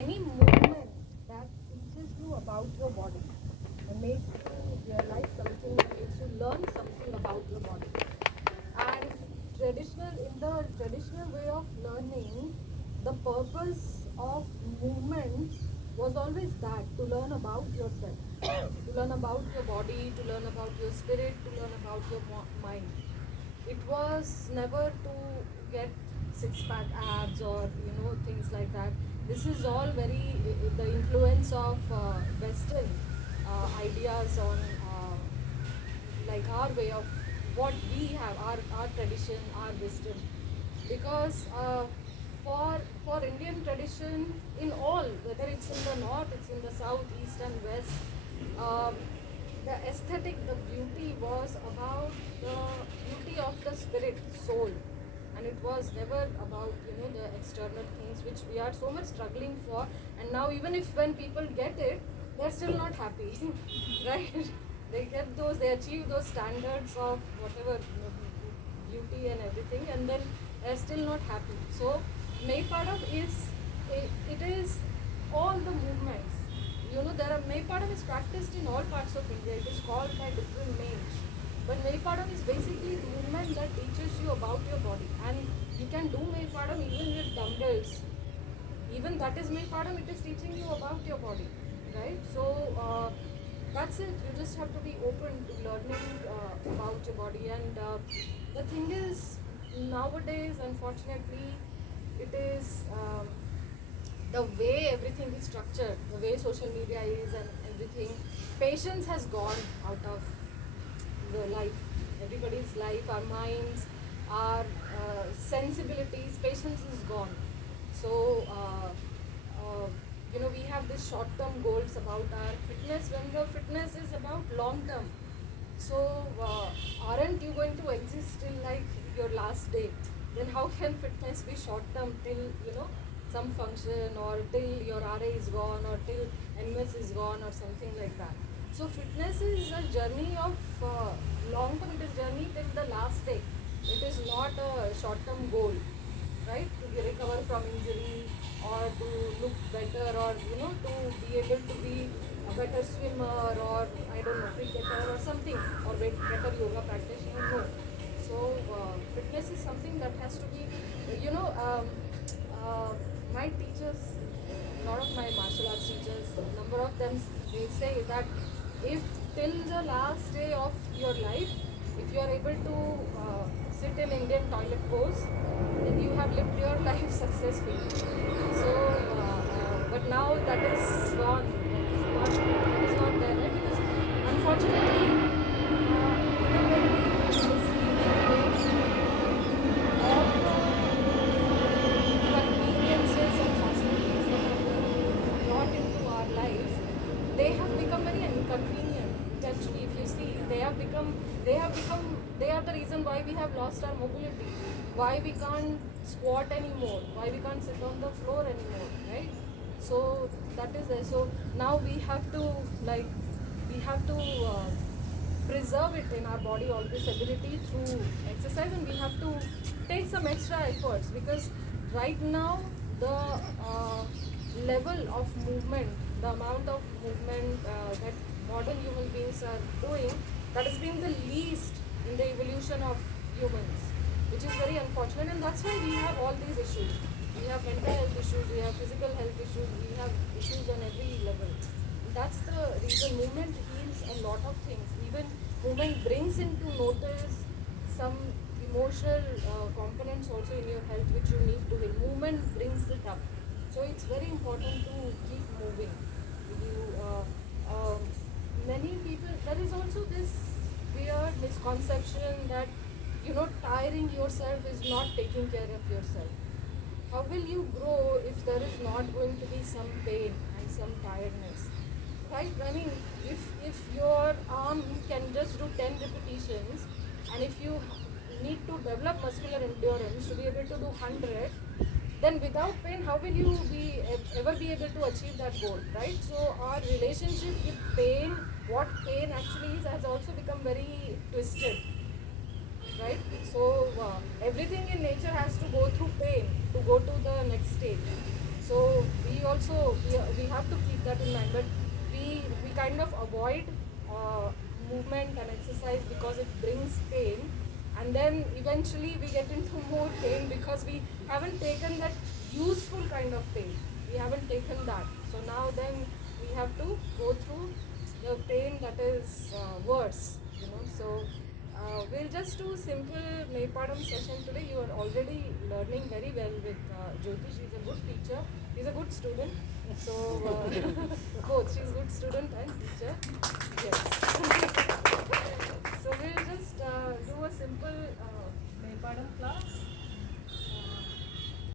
Any movement that teaches you about your body and makes you realize something, makes you learn something about your body. And in the traditional way of learning, the purpose of movement was always that to learn about yourself, to learn about your body, to learn about your spirit, to learn about your mind. It was never to get six pack abs or things like that. This is all very the influence of Western ideas on like our way of what we have, our tradition, our wisdom. Because for Indian tradition, in all, whether it's in the north, it's in the south, east, and west, um, the aesthetic, the beauty was about the beauty of the spirit, soul, and it was never about the external things which we are so much struggling for. And now even if when people get it, they're still not happy, right? They get those, they achieve those standards of whatever beauty and everything, and then they're still not happy. So Maypadam it is all the movements. There are Maypadam is practiced in all parts of India. It is called by different names. But Maypadam is basically the movement that teaches you about your body. And you can do Maypadam even with dumbbells. Even that is Maypadam, it is teaching you about your body. Right? So that's it. You just have to be open to learning about your body. And the thing is, nowadays, unfortunately, it is the way everything is structured, the way social media is and everything. Patience has gone out of the life, everybody's life, our minds, our sensibilities. Patience is gone. So we have this short-term goals about our fitness when the fitness is about long-term. So aren't you going to exist till like your last day? Then how can fitness be short-term till some function, or till your RA is gone, or till MS is gone, or something like that? So fitness is a journey of long-term. It is journey till the last day. It is not a short-term goal, right? To recover from injury, or to look better, or to be able to be a better swimmer, or I don't know, cricketer or something, or better yoga practitioner. No. So fitness is something that has to be, my teachers, a lot of my martial arts teachers, number of them, they say that if till the last day of your life, if you are able to sit in Indian toilet pose, then you have lived your life successfully. So, but now that is gone. That is not there, right? Because unfortunately, in a very misleading way, all the conveniences and facilities that have been brought into our life, they have become very inconvenient. Actually, if you see, they are the reason why we have lost our mobility, why we can't squat anymore, why we can't sit on the floor anymore, right? So that is there. So now we have to preserve it in our body, all this ability through exercise, and we have to take some extra efforts, because right now the level of movement, the amount of movement that modern human beings are doing, that has been the least in the evolution of humans, which is very unfortunate. And that's why we have all these issues. We have mental health issues, we have physical health issues, we have issues on every level. That's the reason. Movement heals a lot of things. Even movement brings into notice some emotional components also in your health which you need to heal. Movement brings it up. So it's very important to keep moving. Many people, there is also this weird misconception that tiring yourself is not taking care of yourself. How will you grow if there is not going to be some pain and some tiredness? Right? I mean, if your arm can just do 10 repetitions, and if you need to develop muscular endurance to be able to do 100, then without pain, how will you ever be able to achieve that goal, right? So our relationship with pain, what pain actually is, has also become very twisted, right? So everything in nature has to go through pain to go to the next stage. So we have to keep that in mind. But we kind of avoid movement and exercise because it brings pain, and then eventually we get into more pain because we haven't taken that useful kind of pain. We haven't taken that. So now then we have to go through the pain that is worse. So we'll just do simple Maypadam session today. You are already learning very well with Jyoti. She's a good teacher. She's a good student. So both. She's a good student and teacher. Yes. So we'll just do a simple Maypadam class.